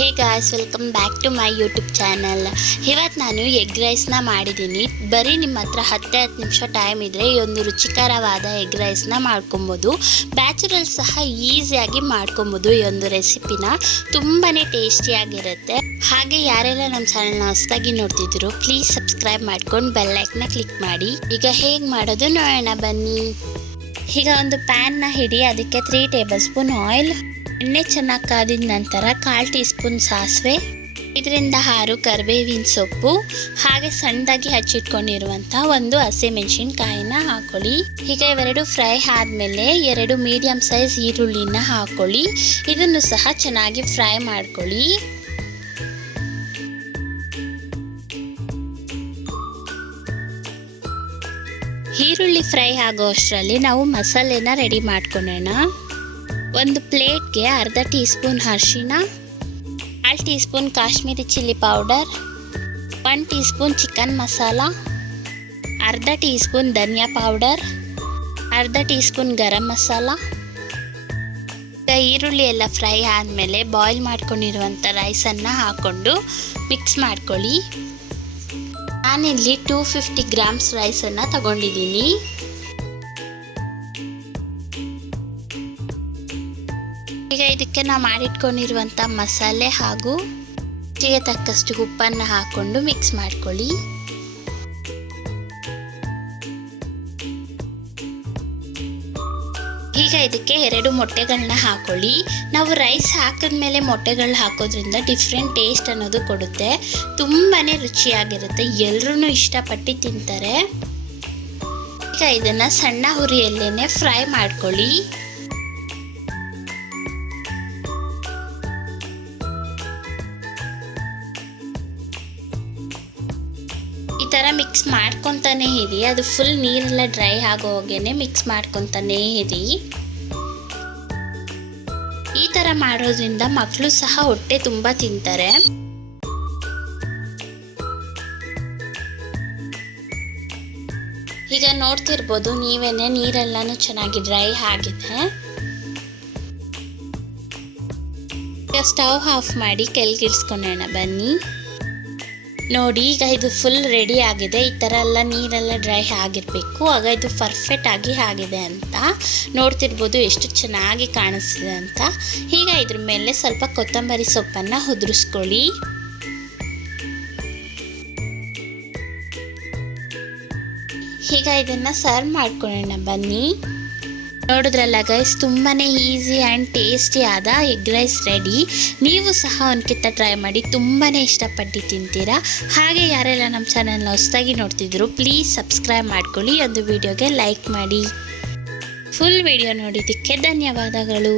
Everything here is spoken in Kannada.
Hey guys, welcome back to my YouTube channel. ಇವತ್ತು ನಾನು ಎಗ್ ರೈಸ್ನ ಮಾಡಿದ್ದೀನಿ. ಬರೀ ನಿಮ್ಮ ಹತ್ರ 10 ನಿಮಿಷ ಟೈಮ್ ಇದ್ದರೆ ಈ ಒಂದು ರುಚಿಕರವಾದ ಎಗ್ ರೈಸ್ನ ಮಾಡ್ಕೊಬೋದು. ಬ್ಯಾಚುಲರ್ಸ್ ಸಹ ಈಸಿಯಾಗಿ ಮಾಡ್ಕೊಬೋದು. ಈ ಒಂದು ರೆಸಿಪಿನ ತುಂಬಾ ಟೇಸ್ಟಿಯಾಗಿರುತ್ತೆ. ಹಾಗೆ ಯಾರೆಲ್ಲ ನಮ್ಮ ಚಾನಲ್ನ ಹೊಸದಾಗಿ ನೋಡ್ತಿದ್ರು ಪ್ಲೀಸ್ ಸಬ್ಸ್ಕ್ರೈಬ್ ಮಾಡ್ಕೊಂಡು ಬೆಲ್ ಐಕನ್ನ ಕ್ಲಿಕ್ ಮಾಡಿ. ಈಗ ಹೇಗೆ ಮಾಡೋದು ನೋಡೋಣ ಬನ್ನಿ. ಈಗ ಒಂದು ಪ್ಯಾನ್ನ ಹಿಡಿ, ಅದಕ್ಕೆ 3 ಟೇಬಲ್ ಸ್ಪೂನ್ ಆಯಿಲ್, ಎಣ್ಣೆ ಚೆನ್ನಾಗಿ ಕಾದಿದ ನಂತರ 1/4 ಟೀ ಸ್ಪೂನ್ ಸಾಸಿವೆ, 5ರಿಂದ 6 ಕರಿಬೇವಿನ ಸೊಪ್ಪು, ಹಾಗೆ ಸಣ್ಣದಾಗಿ ಹಚ್ಚಿಟ್ಕೊಂಡಿರುವಂಥ ಒಂದು ಹಸಿಮೆಣಸಿನ್ಕಾಯಿನ ಹಾಕೊಳ್ಳಿ. ಈಗ ಇವೆರಡು ಫ್ರೈ ಆದಮೇಲೆ 2 ಮೀಡಿಯಮ್ ಸೈಜ್ ಈರುಳ್ಳಿನ ಹಾಕೊಳ್ಳಿ. ಇದನ್ನು ಸಹ ಚೆನ್ನಾಗಿ ಫ್ರೈ ಮಾಡ್ಕೊಳ್ಳಿ. ಈರುಳ್ಳಿ ಫ್ರೈ ಆಗೋ ಅಷ್ಟರಲ್ಲಿ ನಾವು ಮಸಾಲೆನ ರೆಡಿ ಮಾಡ್ಕೊಳ್ಳೋಣ. ಒಂದು ಪ್ಲೇಟ್ಗೆ 1/2 ಟೀ ಸ್ಪೂನ್ ಅರಿಶಿಣ, 1/2 teaspoon Kashmiri chilli powder, 1 teaspoon chicken masala, 1/2 teaspoon ಧನಿಯಾ powder, 1/2 teaspoon garam masala. ಈರುಳ್ಳಿ ಎಲ್ಲ ಫ್ರೈ ಆದಮೇಲೆ ಬಾಯ್ಲ್ ಮಾಡ್ಕೊಂಡಿರುವಂಥ ರೈಸನ್ನು ಹಾಕ್ಕೊಂಡು ಮಿಕ್ಸ್ ಮಾಡ್ಕೊಳ್ಳಿ. ನಾನಿಲ್ಲಿ 250 ಗ್ರಾಮ್ಸ್ ರೈಸನ್ನು ತಗೊಂಡಿದ್ದೀನಿ. ಈಗ ಇದಕ್ಕೆ ನಾವು ಮಾಡಿಟ್ಕೊಂಡಿರುವಂಥ ಮಸಾಲೆ ಹಾಗೂ ರುಚಿಗೆ ತಕ್ಕಷ್ಟು ಉಪ್ಪನ್ನು ಹಾಕ್ಕೊಂಡು ಮಿಕ್ಸ್ ಮಾಡ್ಕೊಳ್ಳಿ. ಈಗ ಇದಕ್ಕೆ 2 ಮೊಟ್ಟೆಗಳನ್ನ ಹಾಕೊಳ್ಳಿ. ನಾವು ರೈಸ್ ಹಾಕಿದ್ಮೇಲೆ ಮೊಟ್ಟೆಗಳು ಹಾಕೋದ್ರಿಂದ ಡಿಫ್ರೆಂಟ್ ಟೇಸ್ಟ್ ಅನ್ನೋದು ಕೊಡುತ್ತೆ. ತುಂಬಾ ರುಚಿಯಾಗಿರುತ್ತೆ, ಎಲ್ಲರೂ ಇಷ್ಟಪಟ್ಟು ತಿಂತಾರೆ. ಈಗ ಇದನ್ನು ಸಣ್ಣ ಹುರಿಯಲ್ಲೇ ಫ್ರೈ ಮಾಡ್ಕೊಳ್ಳಿ. ಈ ಥರ ಮಿಕ್ಸ್ ಮಾಡ್ಕೊತಾನೆ ಇರಿ. ಅದು ಫುಲ್ ನೀರೆಲ್ಲ ಡ್ರೈ ಆಗೋ ಹಾಗೇನೆ ಮಿಕ್ಸ್ ಮಾಡ್ಕೊತಾನೆ ಇರಿ. ಈ ಥರ ಮಾಡೋದ್ರಿಂದ ಮಕ್ಕಳು ಸಹ ಹೊಟ್ಟೆ ತುಂಬ ತಿಂತಾರೆ. ಈಗ ನೋಡ್ತಿರ್ಬೋದು ನೀವೇನೆ, ನೀರೆಲ್ಲನೂ ಚೆನ್ನಾಗಿ ಡ್ರೈ ಆಗಿದೆ. ಈಗ ಸ್ಟವ್ ಆಫ್ ಮಾಡಿ ಕೆಳಗಿಳಿಸ್ಕೊಳ್ಳೋಣ ಬನ್ನಿ. ನೋಡಿ, ಈಗ ಇದು ಫುಲ್ ರೆಡಿ ಆಗಿದೆ. ಈ ಥರ ಎಲ್ಲ ನೀರೆಲ್ಲ ಡ್ರೈ ಆಗಿರಬೇಕು, ಆಗ ಇದು ಪರ್ಫೆಕ್ಟ್ ಆಗಿ ಆಗಿದೆ ಅಂತ. ನೋಡ್ತಿರ್ಬೋದು ಎಷ್ಟು ಚೆನ್ನಾಗಿ ಕಾಣಿಸ್ತಿದೆ ಅಂತ. ಈಗ ಇದ್ರ ಮೇಲೆ ಸ್ವಲ್ಪ ಕೊತ್ತಂಬರಿ ಸೊಪ್ಪನ್ನು ಉದುರಿಸ್ಕೊಳ್ಳಿ. ಈಗ ಇದನ್ನು ಸರ್ವ್ ಮಾಡ್ಕೊಳ್ಳೋಣ ಬನ್ನಿ. ನೋಡಿದ್ರಲ್ಲ ಗೈಸ್, ತುಂಬಾ ಈಸಿ ಆ್ಯಂಡ್ ಟೇಸ್ಟಿ ಆದ ಎಗ್ ರೈಸ್ ರೆಡಿ. ನೀವು ಸಹ ಒಂದ್ಕಿಂತ ಟ್ರೈ ಮಾಡಿ, ತುಂಬಾ ಇಷ್ಟಪಟ್ಟು ತಿಂತೀರಾ. ಹಾಗೆ ಯಾರೆಲ್ಲ ನಮ್ಮ ಚಾನಲ್ನ ಹೊಸದಾಗಿ ನೋಡ್ತಿದ್ರು ಪ್ಲೀಸ್ ಸಬ್ಸ್ಕ್ರೈಬ್ ಮಾಡ್ಕೊಳ್ಳಿ. ಒಂದು ವಿಡಿಯೋಗೆ ಲೈಕ್ ಮಾಡಿ. ಫುಲ್ ವಿಡಿಯೋ ನೋಡಿದ್ದಕ್ಕೆ ಧನ್ಯವಾದಗಳು.